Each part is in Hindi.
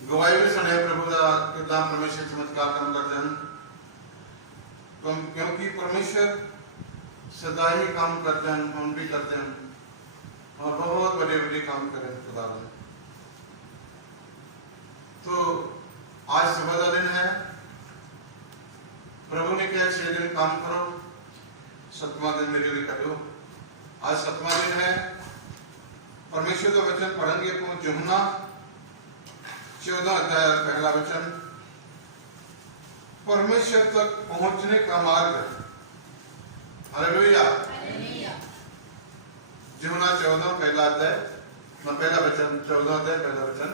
गवाही भी सुने प्रभु का कितना परमेश्वर चमत्कार काम करते हैं, क्योंकि परमेश्वर सदा ही काम करते हैं, हम भी करते हैं और बहुत बड़े बड़े काम करें खुदा ने। तो आज सुबह का दिन है, प्रभु ने कहा 6 दिन काम करो, 7वां दिन मेरे लिए करो। आज 7वां दिन है, परमेश्वर का वचन पढ़ेंगे अपने यूहन्ना 14 अध्याय पहला वचन, परमेश्वर तक पहुंचने का मार्ग। हालेलुया। यूहन्ना 14 पहला अध्याय पहला वचन, 14 अध्याय पहला वचन,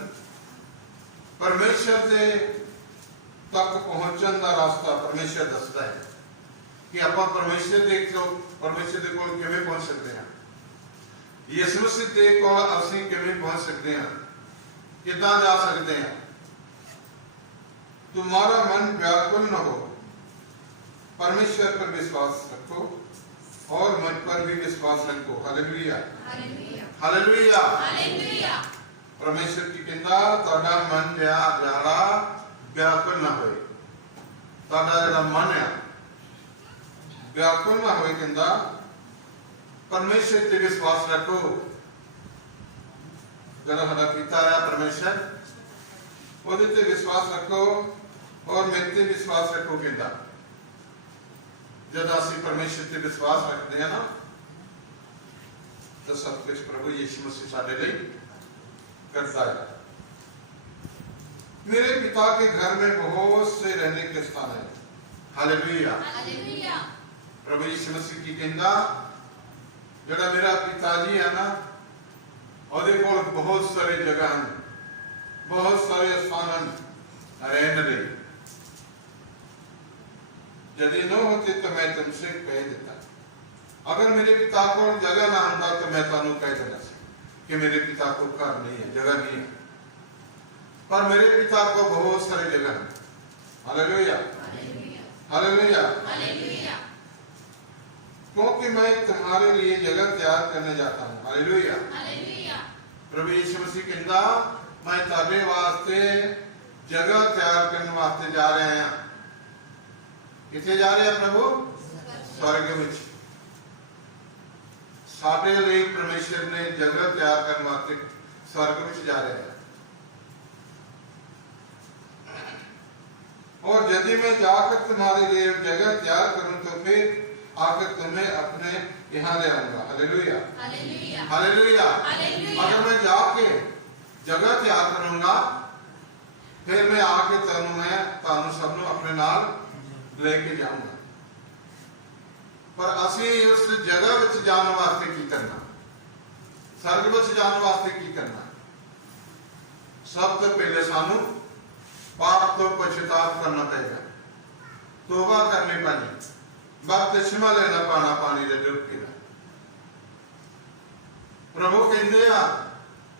परमेश्वर से तक पहुंचने का रास्ता परमेश्वर दसदा है कि आप परमेश्वर के कोल किवें पहुंच सकते हैं, यीशु मसीह के कोल असीं किवें पहुंच सकते हैं, कितना जा सकते हैं। तुम्हारा मन व्याकुल न हो, परमेश्वर पर विश्वास रखो और मुझ पर भी विश्वास रखो। Hallelujah, hallelujah, hallelujah. परमेश्वर की कहंदा ਤੁਹਾਡਾ मन ज्यादा व्याकुल ना होए, ਤੁਹਾਡਾ ਜਿਹੜਾ मन है व्याकुल ना होए, कहंदा परमेश्वर पे विश्वास रखो। जरा हमारा पिता है परमेश्वर, ਉਹਦੇ ਤੇ विश्वास रखो और मेरे ते विश्वास रखो। कहंदा जब ਅਸੀਂ परमेश्वर ते विश्वास रखते हैं ना, तो सब कुछ प्रभु यीशु मसीह साडे लिए करता है। मेरे पिता के घर में बहुत से रहने के स्थान है। Hallelujah, hallelujah. प्रभु यीशु मसीह की कहंदा जड़ा मेरा पिताजी है ना, ਉਹਦੇ ਕੋਲ बहुत सारे जगह हैं, बहुत सारे स्थान हैं रहने दे। यदि न होते तो मैं तुमसे कह देता, अगर मेरे पिता को जगह ना होता तो मैं तुहानू कह देना कि मेरे पिता को घर नहीं है, जगह नहीं है, पर मेरे पिता को बहुत सारी जगह है। Hallelujah, hallelujah, hallelujah. क्योंकि मैं तुम्हारे लिए जगह तैयार करने जाता हूँ। Hallelujah, hallelujah. प्रभु यीशु मसीह कहंदा मैं तारे वास्ते जगह तैयार करने वास्ते जा रहे हैं। किथे जा रहे हैं प्रभु? स्वर्ग विच। साडे लिए परमेश्वर ने जगह तैयार करने वास्ते स्वर्ग विच जा रहे हैं। और यदि मैं जाकर तुम्हारे लिए जगह तैयार करूं तो फिर आकर तुम्हें अपने यहाँ ले आऊंगा। Hallelujah, hallelujah, hallelujah. अगर मैं जाके जगह तैयार करूंगा फिर मैं आके तानू सबनू अपने नाल लेके जाऊंगा। पर असी उस जगह विच जाने वास्ते की करना, स्वर्ग विच जाने वास्ते की करना? सब तो पहले सानू पाप तो पश्चाताप करना पड़ेगा, तौबा करनी पैनी, बपतिस्मा लेना पाना पानी दे डुबकी दा। प्रभु कहंदे आ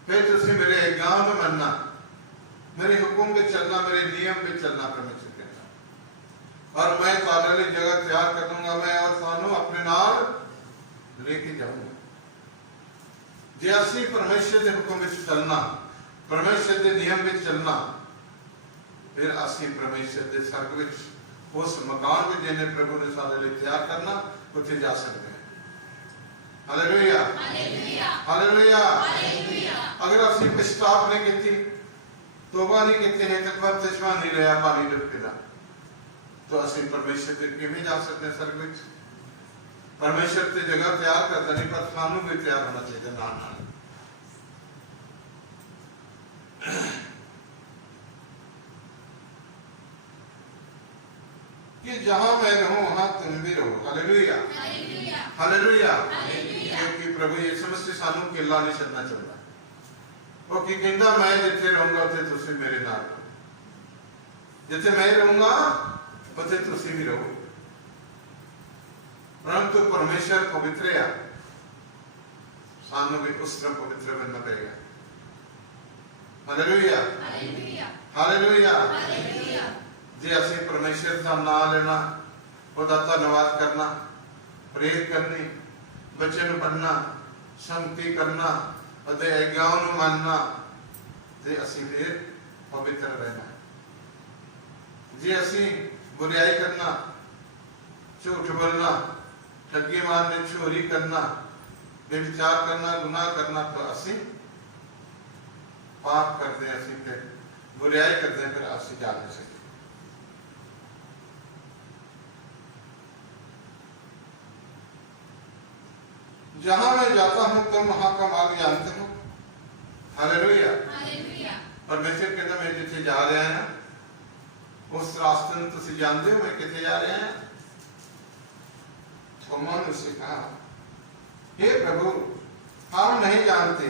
फिर तुसीं मेरे आज्ञा नूं मनना, मेरे हुक्म पे चलना, मेरे नियम पे चलना। परमेश्वर कहंदा और मैं तुहाडे लिए जगह तैयार कर दूंगा, मैं और तुहानू अपने नाल लेके जाऊंगा। जे असीं परमेश्वर दे हुक्म विच चलना, परमेश्वर दे नियम विच चलना, फिर असीं परमेश्वर दे स्वर्ग विच उस मकान में जिन्हें प्रभु ने सारे लिए तैयार करना उसे जा सकते हैं। Hallelujah, hallelujah, hallelujah, hallelujah. अगर असीं पश्चाताप नहीं कीती, तौबा नहीं कीती है, बपतिस्मा नहीं लिया पानी डुबकी दा, तो असीं परमेश्वर ते किवें जा सकते हैं स्वर्ग विच? परमेश्वर ते जगह तैयार करता नहीं, पर सानू भी तैयार होना चाहिए नाल नाल। कि जहां मैं रहूं वहां तुम भी रहो। Hallelujah, hallelujah, hallelujah. क्योंकि प्रभु यीशु मसीह सानू किला नहीं छड्डना चाहता। वो की कहंदा मैं जिथे रहूंगा उथे तुसीं मेरे नाल रहो, जिथे मैं रहूंगा उथे तुसीं भी रहो। परंतु परमेश्वर पवित्र है, सानू भी उस तरह पवित्र बनना पड़ेगा। Hallelujah, hallelujah, hallelujah, hallelujah. जे असीं परमेश्वर का नाम लेना, उसका धन्यवाद करना, प्रेर करनी, वचन पढ़ना, संगति करना, आज्ञाओं नूं मानना, ते असीं फिर पवित्र रहना। जे असी बुराई करना, झूठ बोलना, ठगी मारने, चोरी करना, व्यभिचार करना, गुनाह करना, तो असी पाप करते हैं, असी फिर बुराई करते हैं, फिर असी जा नहीं सकते। जहां मैं जाता हूं तुम वहां का मार्ग जानते हो। हालेलुया। परमेश्वर कहता मैं जिथे जा रहा है उस रास्ते में तुम जानते हो मैं किथे जा रहा है। थोमा ने उससे कहा हे प्रभु हम नहीं जानते।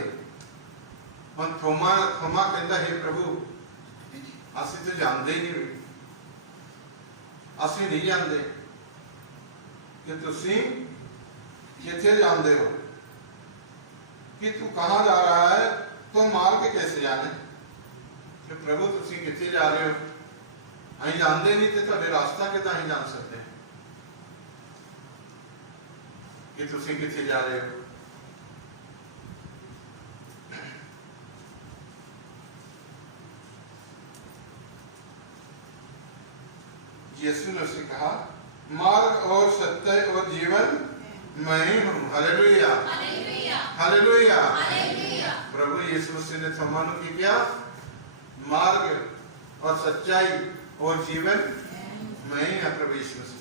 और थोमा कहता हे प्रभु असी तो जानते ही नहीं, असी नहीं जानते कि तुसी किथे जानते हो, कि तू कहां जा रहा है, तो मार्ग कैसे जाने। कि प्रभु तुसी किथे जा रहे हो, अं जानते नहीं तो तुहाडे रास्ता किदां अं जान सकते हैं कि तुसी किथे जा रहे हो। यीशु ने उससे कहा मार्ग और सत्य और जीवन मैं ही हूं। Hallelujah, hallelujah. प्रभु यीशु मसीह ने थोमा को क्या मार्ग और सच्चाई और जीवन मैं ही है। प्रभु यीशु मसीह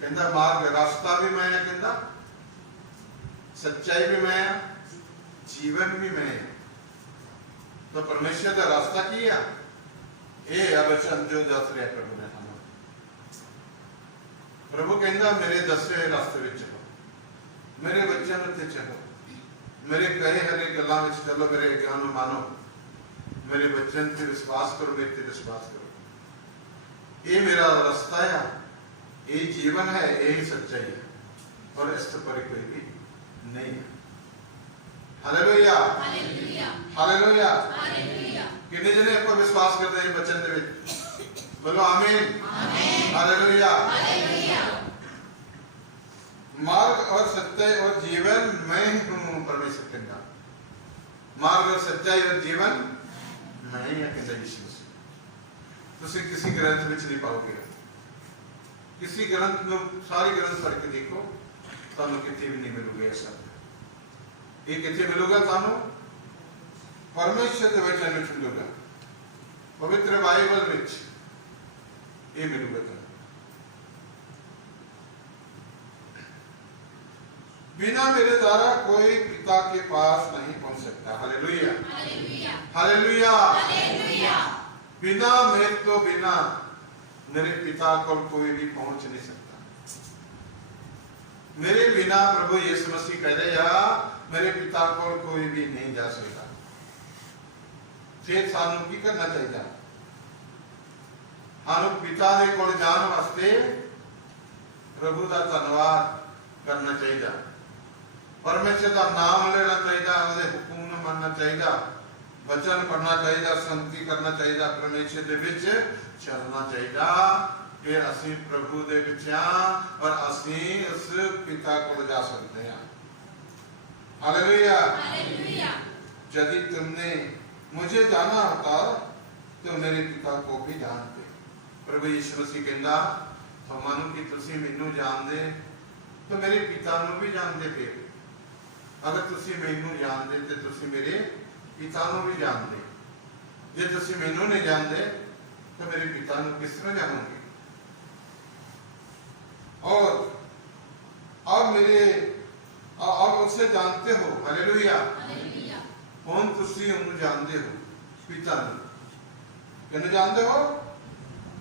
कहता मार्ग रास्ता भी मैं है, कहता सच्चाई भी मैं है, जीवन भी मैं है। तो परमेश्वर का रास्ता किया ये अवचन जो दस रहे प्रभु ने। प्रभु कहता मेरे दसे रास्ते में चलो, मेरे बच्चों उत्ते चलो, मेरे कहे हरे गल्लां विच चलो, मेरे ज्ञान मानो, मेरे बच्चों ते विश्वास करो, मेरे ते विश्वास करो। ये मेरा रास्ता है, ये जीवन है, यही सच्चाई है और इससे परे कोई भी नहीं है। Hallelujah, hallelujah. कितने जने आपको विश्वास करते हैं बच्चों दे विच? बोलो आमीन, हालेलुया। मार्ग और सत्य और जीवन मैं ही हूं। परमेश्वर कहता मार्ग और सच्चाई और जीवन मैं ही कहता यीशु मसीह। तुसी किसी ग्रंथ में नहीं पाओगे, किसी ग्रंथ में सारी ग्रंथ पढ़ के देखो तुहानू कितने भी नहीं मिलोगे। ऐसा ये कितने मिलोगा तुहानू परमेश्वर के वचन में मिलोगा, पवित्र बाइबल में ये मिलोगा। बिना मेरे द्वारा कोई पिता के पास नहीं पहुंच सकता। Hallelujah, hallelujah. बिना मेरे तो बिना मेरे पिता को कोई भी पहुंच नहीं सकता। मेरे बिना प्रभु यीशु मसीह कह रहे या मेरे पिता को कोई भी नहीं जा सकता। फिर सानू की करना चाहिए? सानू पिता दे कोल जान वास्ते प्रभु का धन्यवाद करना चाहिए, परमेश्वर का नाम लेना चाहिए, हुक्म मानना चाहिए, वचन पढ़ना चाहिए, संगति करना चाहिए, परमेश्वर के विच चलना चाहिए। फिर असी प्रभु दे विच और असी उस पिता को जा सकते हैं। हालेलुया। यदि तुमने मुझे जाना होता तो मेरे पिता को भी जानते। प्रभु यीशु मसीह कहता थोमानू कि तुसी मैनू जानदे तो मेरे पिता नू भी जानदे। फिर अगर तुसी मैनू जानदे ते तुसी मेरे पिता नू भी जानदे। जे तुसी मैनू नहीं जानदे तो मेरे पिता नू किस तरह जानोगे? और अब उसे जानते हो। हालेलुया। कौन तुसी उन्हें जानते हो? पिता नू। किन्हें जानते हो?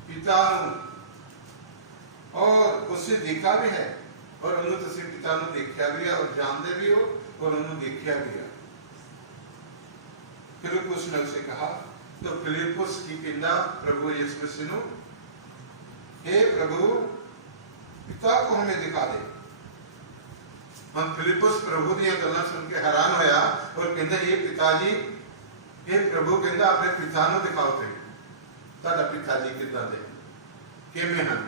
पिता नू। और उसे देखा भी है और उन्हें तुसी पिता नू देखा भी है और जानते भी हो और उन्हें देखा भी है। फिलिप्पुस ने उसे कहा तो फिलिप्पुस की कहना प्रभु यीशु मसीह नू हे प्रभु पिता को हमें दिखा दे। हम फिलिप्पुस प्रभु दी गल्लां सुन के हैरान होया और कहंदा ये पिताजी ये प्रभु कहंदा अपने पिता नू दिखाओ। ते ताड़ा पिताजी किदां दे किवें हन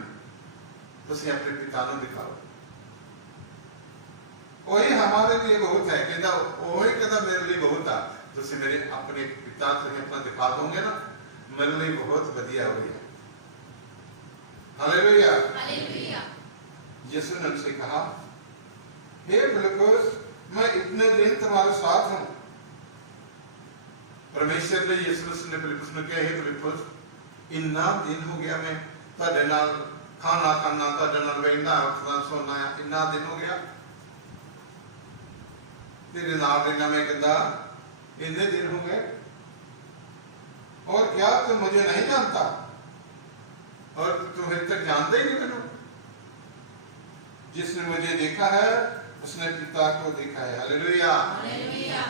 तुसीं अपने पिता नू दिखाओ। वही हमारे लिए बहुत है। कहता वही कहता मेरे लिए बहुत है। तुसीं मेरे अपने पिता तुसीं अपना दिखा दोगे ना मेरे लिए बहुत बढ़िया हुई है। हालेलुया। यीशु ने उनसे कहा, हे फिलिप्पुस, मैं इतने दिन तुम्हारे साथ हूं। परमेश्वर ने यीशु ने फिलिप्पुस ने कहा, हे फिलिप्पुस, इन्ना दिन हो गया मैं तुहाडे नाल खाना खाना, तुहाडे नाल बैठना, उठना, सोना, इन्ना दिन हो गया। तेरे नाल रहना मैं कहता इतने दिन हो गए, और क्या तुम मुझे नहीं जानता, और तुम्हें तक जानते ही नहीं मैंने। जिसने मुझे देखा है उसने पिता को देखा है। Hallelujah,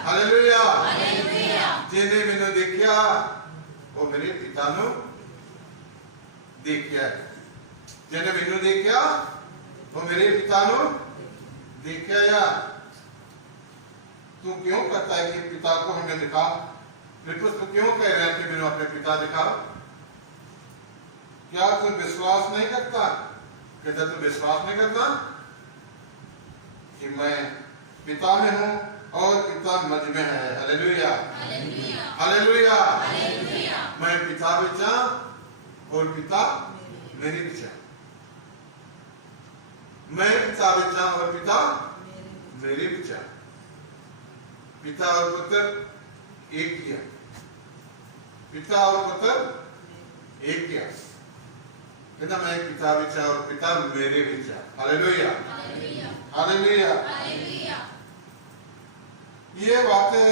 hallelujah. जिन्हें मैंने देखा वो मेरे पिता ने देखा है। जिन्हें मैंने देखा वो मेरे पिता ने देखा है। तू क्यों कहता है कि पिता को हमें दिखा? फिलिप्पुस, तू क्यों कह रहा है कि मैंने अपने पिता दिखा? क्या तू विश्वास नहीं करता? कहता तू विश्वास नहीं करता कि मैं पिता में हूं और पिता मुझ में है। Hallelujah, hallelujah. मैं पिता बिचा और पिता मेरे बिचा। मैं पिता बिचा और पिता मेरे बिचा। पिता और पुत्र एक किया, पिता और पुत्र एक किया। कहता मैं पिता बिचा और पिता मेरे बिचा। Hallelujah, hallelujah. ये बातें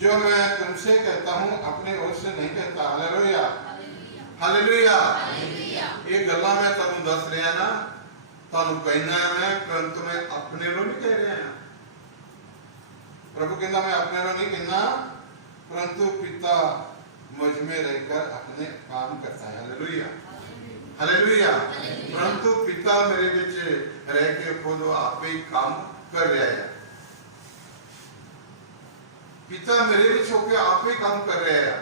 जो मैं तुमसे कहता हूं अपने ओर से नहीं कहता। Hallelujah, hallelujah. ये गल्ला मैं तुम दस रहा ना, तुम कहना मैं, परंतु मैं अपने लो नहीं कह रहा है। प्रभु कहना मैं अपने लो नहीं कहना, परंतु पिता मुझ में रहकर अपने काम करता है। Hallelujah, hallelujah. परंतु पिता मेरे बीच रह के खुद आप ही काम कर रहा है। पिता मेरे बीच होकर आप ही काम कर रहा है।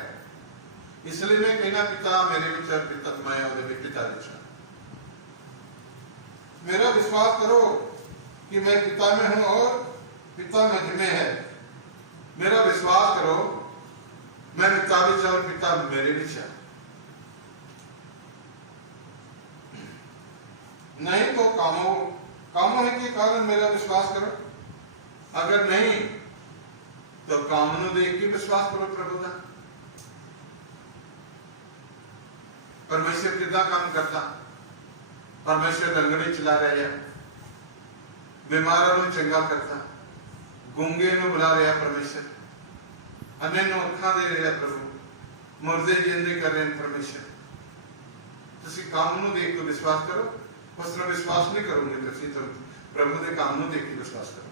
इसलिए मैं कहना पिता मेरे बीच और पिता मैं और पिता बीच। मेरा विश्वास करो कि मैं पिता में हूं और पिता मुझ में है। मेरा विश्वास करो मैं पिता बीच और पिता मेरे बीच है। नहीं तो कामों के कारण मेरा विश्वास करो। अगर नहीं तो कामों देख के विश्वास करो प्रभु का। परमेश्वर कितना काम करता? परमेश्वर लंगड़े चला रहा है, बीमारों को चंगा करता, गूंगे को बुला रहा परमेश्वर, अन्य को अखा दे रहा प्रभु, मुर्दे जिंदे कर रहे हैं परमेश्वर। तुसी काम को देख के विश्वास करो। उस तरह विश्वास नहीं करोगे तो प्रभु के काम को देख के विश्वास करो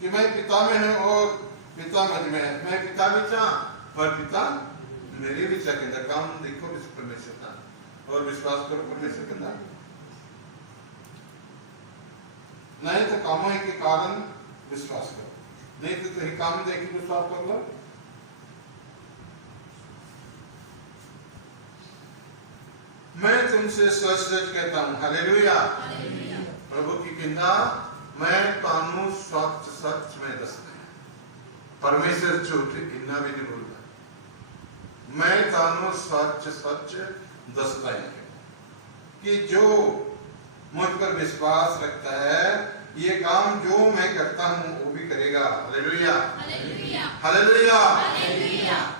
कि मैं पिता में हूं और पिता मुझ में है। मैं पिता बिचा और पिता मेरे बिचा के अंदर काम देखो परमेश्वर का और विश्वास करो परमेश्वर के अंदर। नहीं तो कामों के कारण विश्वास करो, नहीं तो तुम काम देख के विश्वास कर लो। मैं तुमसे सच सच कहता हूं, हालेलुया, प्रभु की कहना मैं तानू सच सच में दसता है। परमेश्वर झूठ इतना भी नहीं बोलता। मैं तानू सच सच दसता है कि जो मुझ पर विश्वास रखता है ये काम जो मैं करता हूं वो भी करेगा। Hallelujah, hallelujah.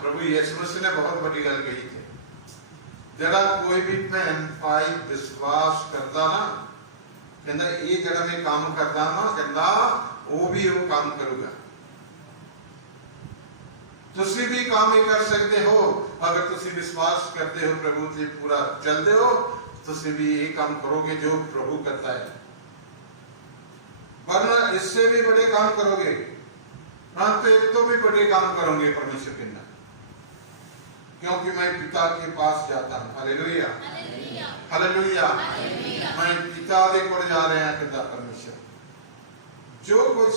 प्रभु यीशु मसीह ने बहुत बड़ी गल कही थी। जरा कोई भी भैन भाई विश्वास करता ना, कहता ये जरा मैं काम करता ना, कहता वो भी वो काम करूंगा। तुसी भी काम ही कर सकते हो अगर तुसी विश्वास करते हो, प्रभु से पूरा चलते हो, तुसी भी ये काम करोगे जो प्रभु करता है। वरना इससे भी बड़े काम करोगे, तो भी बड़े काम करोगे परमेश्वर के नाम, क्योंकि मैं पिता के पास जाता हूं। Hallelujah, hallelujah. मैं पिता के पास जा रहे हैं पिता परमेश्वर। जो कुछ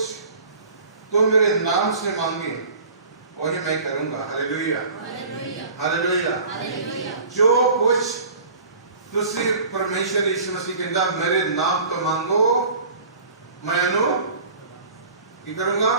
तुम मेरे नाम से मांगे वही मैं करूंगा। Hallelujah, hallelujah. जो कुछ तुसी परमेश्वर यीशु मसीह के अंदर मेरे नाम तो मांगो, मैं की करूंगा